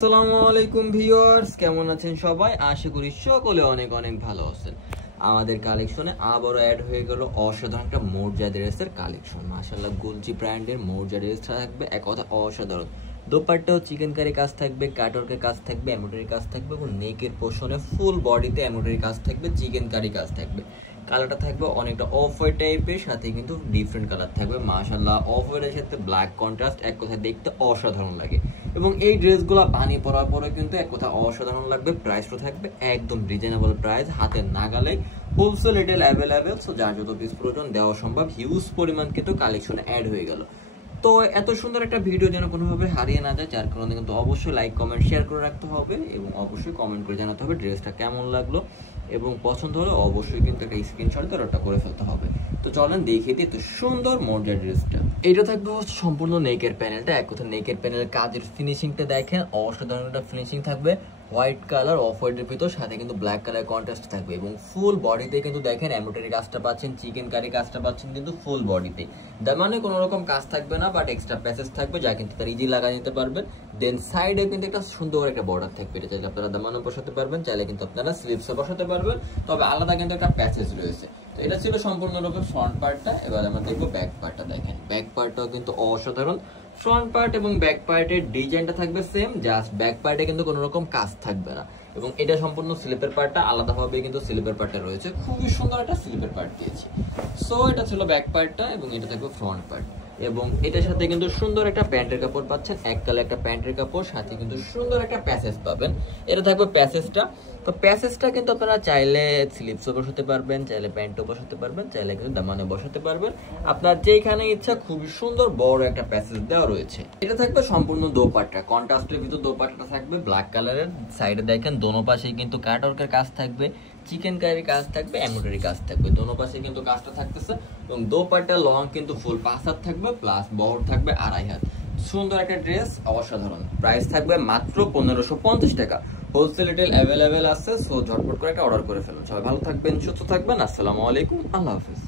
আসসালামু আলাইকুম ভিউয়ার্স, কেমন আছেন সবাই? আশা করি সকলে অনেক অনেক ভালো আছেন। আমাদের কালেকশনে আবারও অ্যাড হয়ে গেল অসাধারণ একটা মোরজা ড্রেসের কালেকশন। মাশাআল্লাহ, গুলজি ব্র্যান্ডের মোরজা ড্রেস থাকবে এক কথা অসাধারণ। দোপাট্টাও চিকেন কারি কাজ থাকবে, কাটওয়ার্কের কাজ থাকবে, এমব্রয়ডারি কাজ থাকবে এবং নেকের পোর্শনে ফুল বডিতে এমব্রয়ডারি কাজ থাকবে, চিকেন কারি কাজ থাকবে। কালারটা থাকবে অনেকটা অফ হোয়াইট টাইপের, সাথে কিন্তু ডিফারেন্ট কালার থাকবে। মাশাআল্লাহ, অফ হোয়াইটের সাথে ব্ল্যাক কন্ট্রাস্ট এক কথায় দেখতে অসাধারণ লাগে এবং এই ড্রেসগুলো বানিয়ে পরার পরে কিন্তু এক কথা অসাধারণ লাগবে। প্রাইসটা থাকবে একদম রিজনেবল প্রাইস, হাতের নাগালে, হোলসেল রিটেল অ্যাভেলেবেল। সো যার যত পিস প্রয়োজন দেওয়া সম্ভব। হিউজ পরিমাণ কিন্তু কালেকশনে অ্যাড হয়ে গেল। তো এত সুন্দর একটা ভিডিও যেন কোনোভাবে হারিয়ে না যায়, যার কারণে কিন্তু অবশ্যই লাইক কমেন্ট শেয়ার করে রাখতে হবে এবং অবশ্যই কমেন্ট করে জানাতে হবে ড্রেসটা কেমন লাগলো এবং পছন্দ হলে অবশ্যই কিন্তু একটা স্ক্রিনশট করে ওটা করে ফেলতে হবে। তো চলেন দেখিয়ে দিই এত সুন্দর মোরজা ড্রেসটা। এটা থাকবে হচ্ছে সম্পূর্ণ নেকের প্যানেলটা। এক কথা নেকের প্যানেলের কাজের ফিনিশিংটা দেখেন, অসাধারণ একটা ফিনিশিং থাকবে। হোয়াইট কালার অফ হোয়াইটের ভিতর, সাথে কিন্তু ব্ল্যাক কালার কন্ট্রাস্ট থাকবে এবং ফুল বডিতে কিন্তু দেখেন এমব্রয়ডারি কাজটা পাচ্ছেন, চিকেন কারি কাজটা পাচ্ছেন কিন্তু ফুল বডিতে। তার মানে কোনো রকম কাজ থাকবে না, বাট এক্সট্রা প্যাচেস থাকবে যা কিন্তু তার ইজি লাগা নিতে পারবেন। দেন সাইডে কিন্তু একটা সুন্দর একটা বর্ডার থাকবে, এটা চাইলে আপনারা দামানো বসাতে পারবেন, চাইলে কিন্তু আপনারা স্লিভসে বসাতে পারবেন, তবে আলাদা কিন্তু একটা প্যাচেস রয়েছে। তো এটা ছিল সম্পূর্ণরূপে ফ্রন্ট পার্টটা। এবার আমরা দেখবো ব্যাক পার্টটা। দেখেন ব্যাক পার্টটাও কিন্তু অসাধারণ। ফ্রন্ট পার্ট এবং ব্যাক পার্টের ডিজাইনটা থাকবে সেম, জাস্ট ব্যাক পার্টে কিন্তু কোনো রকম কাজ থাকবে না এবং এটা সম্পূর্ণ স্লিপের পার্টটা আলাদাভাবে কিন্তু স্লিপের পার্টটা রয়েছে, খুবই সুন্দর একটা স্লিপের পার্ট দিয়েছি। সো এটা ছিল ব্যাক পার্টটা এবং এটা থাকবে ফ্রন্ট পার্ট এবং এটার সাথে কিন্তু সুন্দর একটা প্যান্টের কাপড় পাচ্ছেন, এক কালার একটা প্যান্টের কাপড়, সাথে কিন্তু সুন্দর একটা প্যাসেজ পাবেন। এটা থাকবে প্যাসেজটা। তো প্যাসেজটা কিন্তু আপনারা চাইলে স্লিপসও বসাতে পারবেন, চাইলে প্যান্টও বসাতে পারবেন, চাইলে কিন্তু দামানে বসাতে পারবেন, আপনার যেখানে ইচ্ছা। খুবই সুন্দর বড় একটা প্যাসেজ দেওয়া রয়েছে। এটা থাকবে সম্পূর্ণ দোপাট্টা, কন্ট্রাস্টের ভিতর দোপাট্টাটা থাকবে ব্ল্যাক কালারের। সাইডে দেখেন দোনো পাশেই কিন্তু কাটওয়ার্কের কাজ থাকবে, চিকেন কারির কাজ থাকবে, এমব্রয়ডারি কাজ থাকবে, দোনো পাশে কিন্তু কাজটা থাকতেছে এবং দোপাট্টা লং কিন্তু ফুল 5 হাত থাকবে, প্লাস বহর থাকবে 2.5 হাত। সুন্দর একটা ড্রেস, অসাধারণ। প্রাইস থাকবে মাত্র 1550 টাকা। হোলসেল রিটেল অ্যাভেলেবেল আছে। সো ঝটপট করে একটা অর্ডার করে ফেলুন। সবাই ভালো থাকবেন, সুস্থ থাকবেন। আসসালামু আলাইকুম, আল্লাহ হাফেজ।